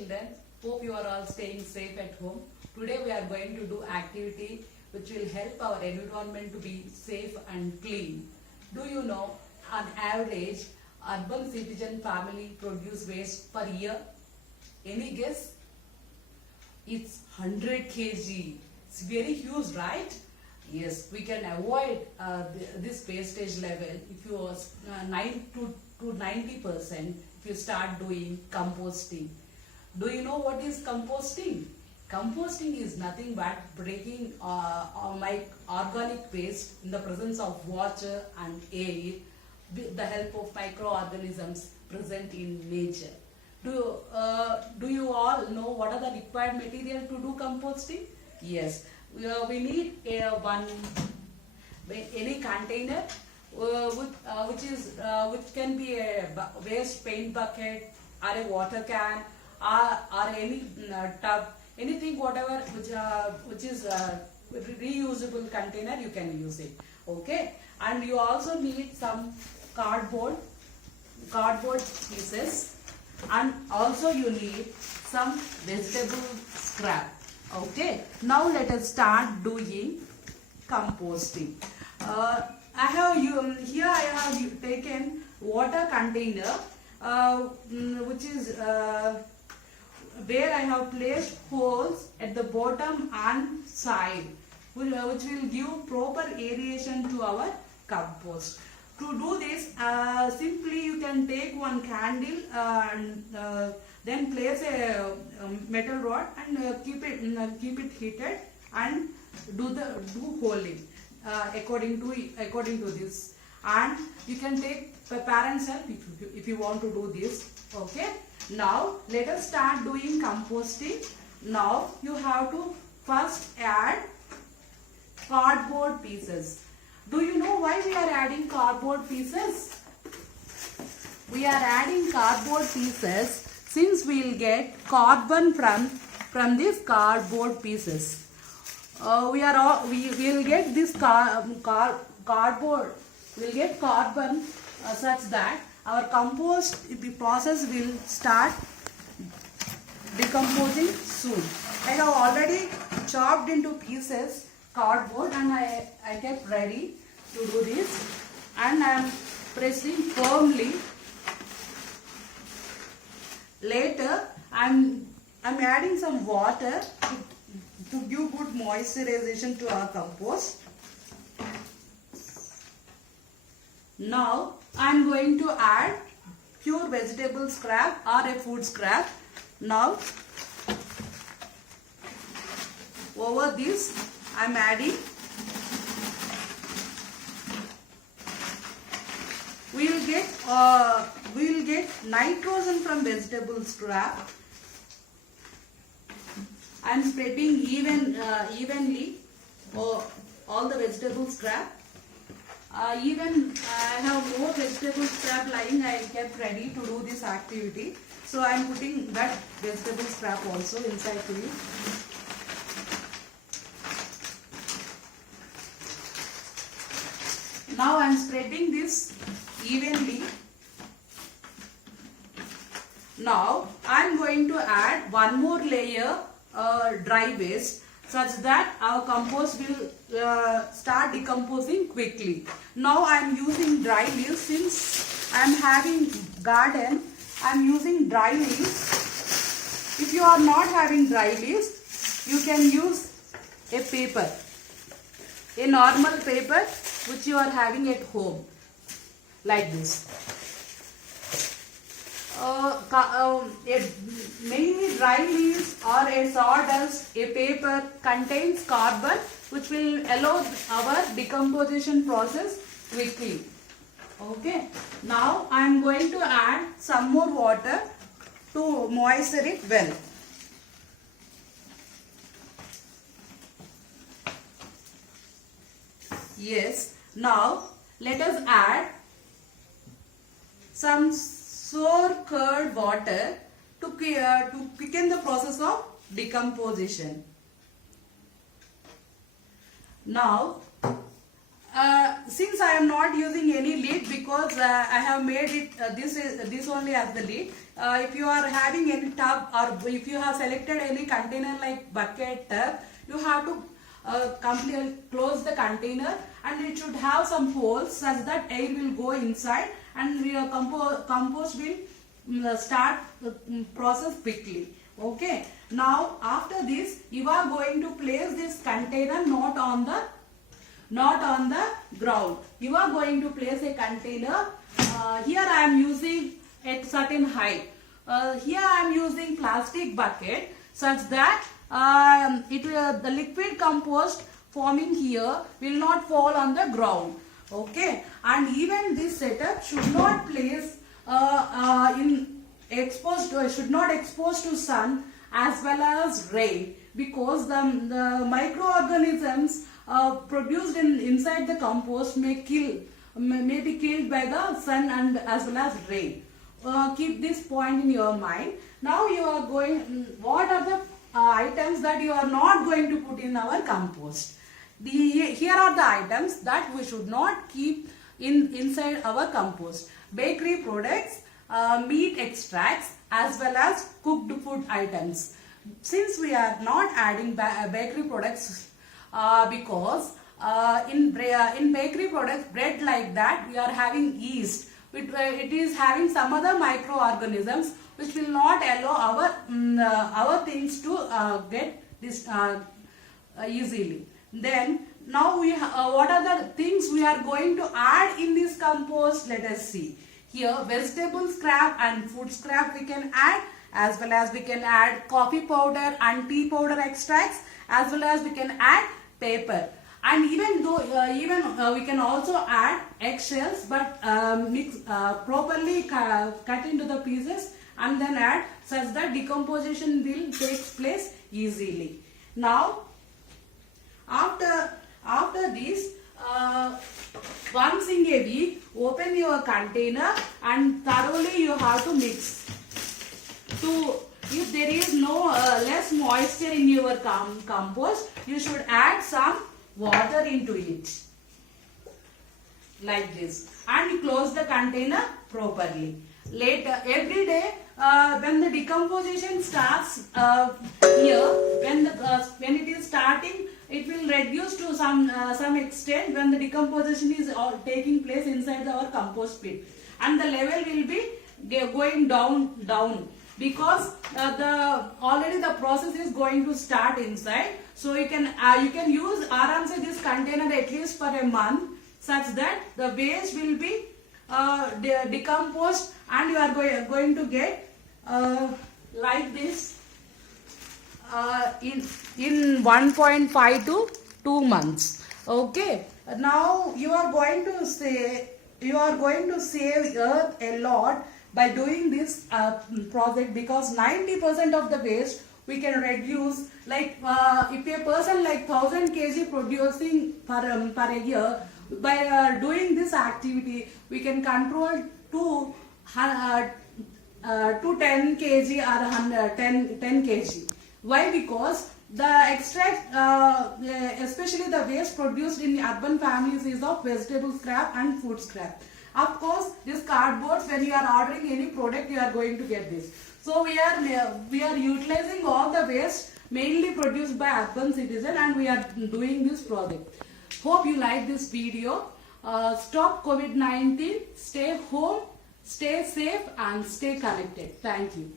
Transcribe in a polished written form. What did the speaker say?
children, hope you are all staying safe at home. Today we are going to do activity which will help our environment to be safe and clean. Do you know on average urban citizen family produce waste per year? Any guess? It's 100 kg. It's very huge, right? Yes, we can avoid this wastage level if you 9 to 90% if you start doing composting. Do you know what is composting? Composting is nothing but breaking my organic waste in the presence of water and air with the help of microorganisms present in nature. Do you all know what are the required material to do composting? Yes, we need any container which can be a waste paint bucket or a water can or any tub, anything whatever which is reusable container, you can use it. Okay, and you also need some cardboard pieces, and also you need some vegetable scrap. Okay, now let us start doing composting. I have taken water container which is where I have placed holes at the bottom and side which will give proper aeration to our compost. To do this, simply you can take one candle and then place a metal rod and keep it heated and do holing according to this. And you can take parents help if you want to do this. Okay. Now let us start doing composting. Now you have to first add cardboard pieces. Do you know why we are adding cardboard pieces? We are adding cardboard pieces since we will get carbon from these cardboard pieces. We will get this cardboard. We will get carbon such that our compost process will start decomposing soon. I have already chopped into pieces cardboard and I kept ready to do this, and I am pressing firmly. Later I'm adding some water to give good moisturization to our compost. Now I am going to add pure vegetable scrap or a food scrap. Now over this I am adding. We will get nitrogen from vegetable scrap. I am spreading evenly all the vegetable scrap. Even I have more vegetable scrap lying. I kept ready to do this activity. So I am putting that vegetable scrap also inside to it. Now I am spreading this evenly. Now I am going to add one more layer dry waste such that our compost will start decomposing quickly. Now I am using dry leaves. Since I am having garden, I am using dry leaves. If you are not having dry leaves, you can use a paper, a normal paper which you are having at home, like this. Mainly dry leaves or a sawdust, a paper contains carbon which will allow our decomposition process quickly. Okay. Now I am going to add some more water to moisten it well. Yes. Now let us add some sour curd water to quicken the process of decomposition. Now since I am not using any lid because I have made it this only as the lid. If you are having any tub or if you have selected any container like bucket tub, you have to completely close the container, and it should have some holes such that air will go inside and your compost will start the process quickly. Okay. Now after this, you are going to place this container not on the ground. You are going to place a container. Here I am using at certain height. Here I am using plastic bucket such that the liquid compost forming here will not fall on the ground. Okay, and even this setup should not place should not expose to sun as well as rain, because the microorganisms produced inside the compost may be killed by the sun and as well as rain. Keep this point in your mind. Now you are going, what are the items that you are not going to put in our compost? Here are the items that we should not keep inside our compost: bakery products, meat extracts, as well as cooked food items. Since we are not adding bakery products, because in bakery products, bread like that, we are having yeast. It is having some other microorganisms which will not allow our things to get this easily. Then now what are the things we are going to add in this compost? Let us see. Here vegetable scrap and food scrap we can add, as well as we can add coffee powder and tea powder extracts, as well as we can add paper. And even we can also add eggshells, but properly cut into the pieces and then add, such that decomposition will take place easily. Now after this, once in a week, open your container and thoroughly you have to mix. If there is no less moisture in your compost, you should add some water into it like this, and you close the container properly. Later, every day, when the decomposition starts here, when it is starting, it will reduce to some extent when the decomposition is taking place inside our compost pit, and the level will be going down, because already the process is going to start inside. So you can use aramse this container at least for a month, such that the waste will be decomposed, and you are going to get like this in 1.5 to 2 months. Okay. Now you are going to save earth a lot by doing this project, because 90% of the waste we can reduce. Like if a person like 1000 kg producing per a year, by doing this activity we can control to 10 kg or 10 kg. Why? Because the extract, especially the waste produced in urban families, is of vegetable scrap and food scrap. Of course, this cardboard, when you are ordering any product, you are going to get this. So we are utilizing all the waste mainly produced by urban citizen, and we are doing this project. Hope you like this video. Stop COVID-19. Stay home, stay safe, and stay connected. Thank you.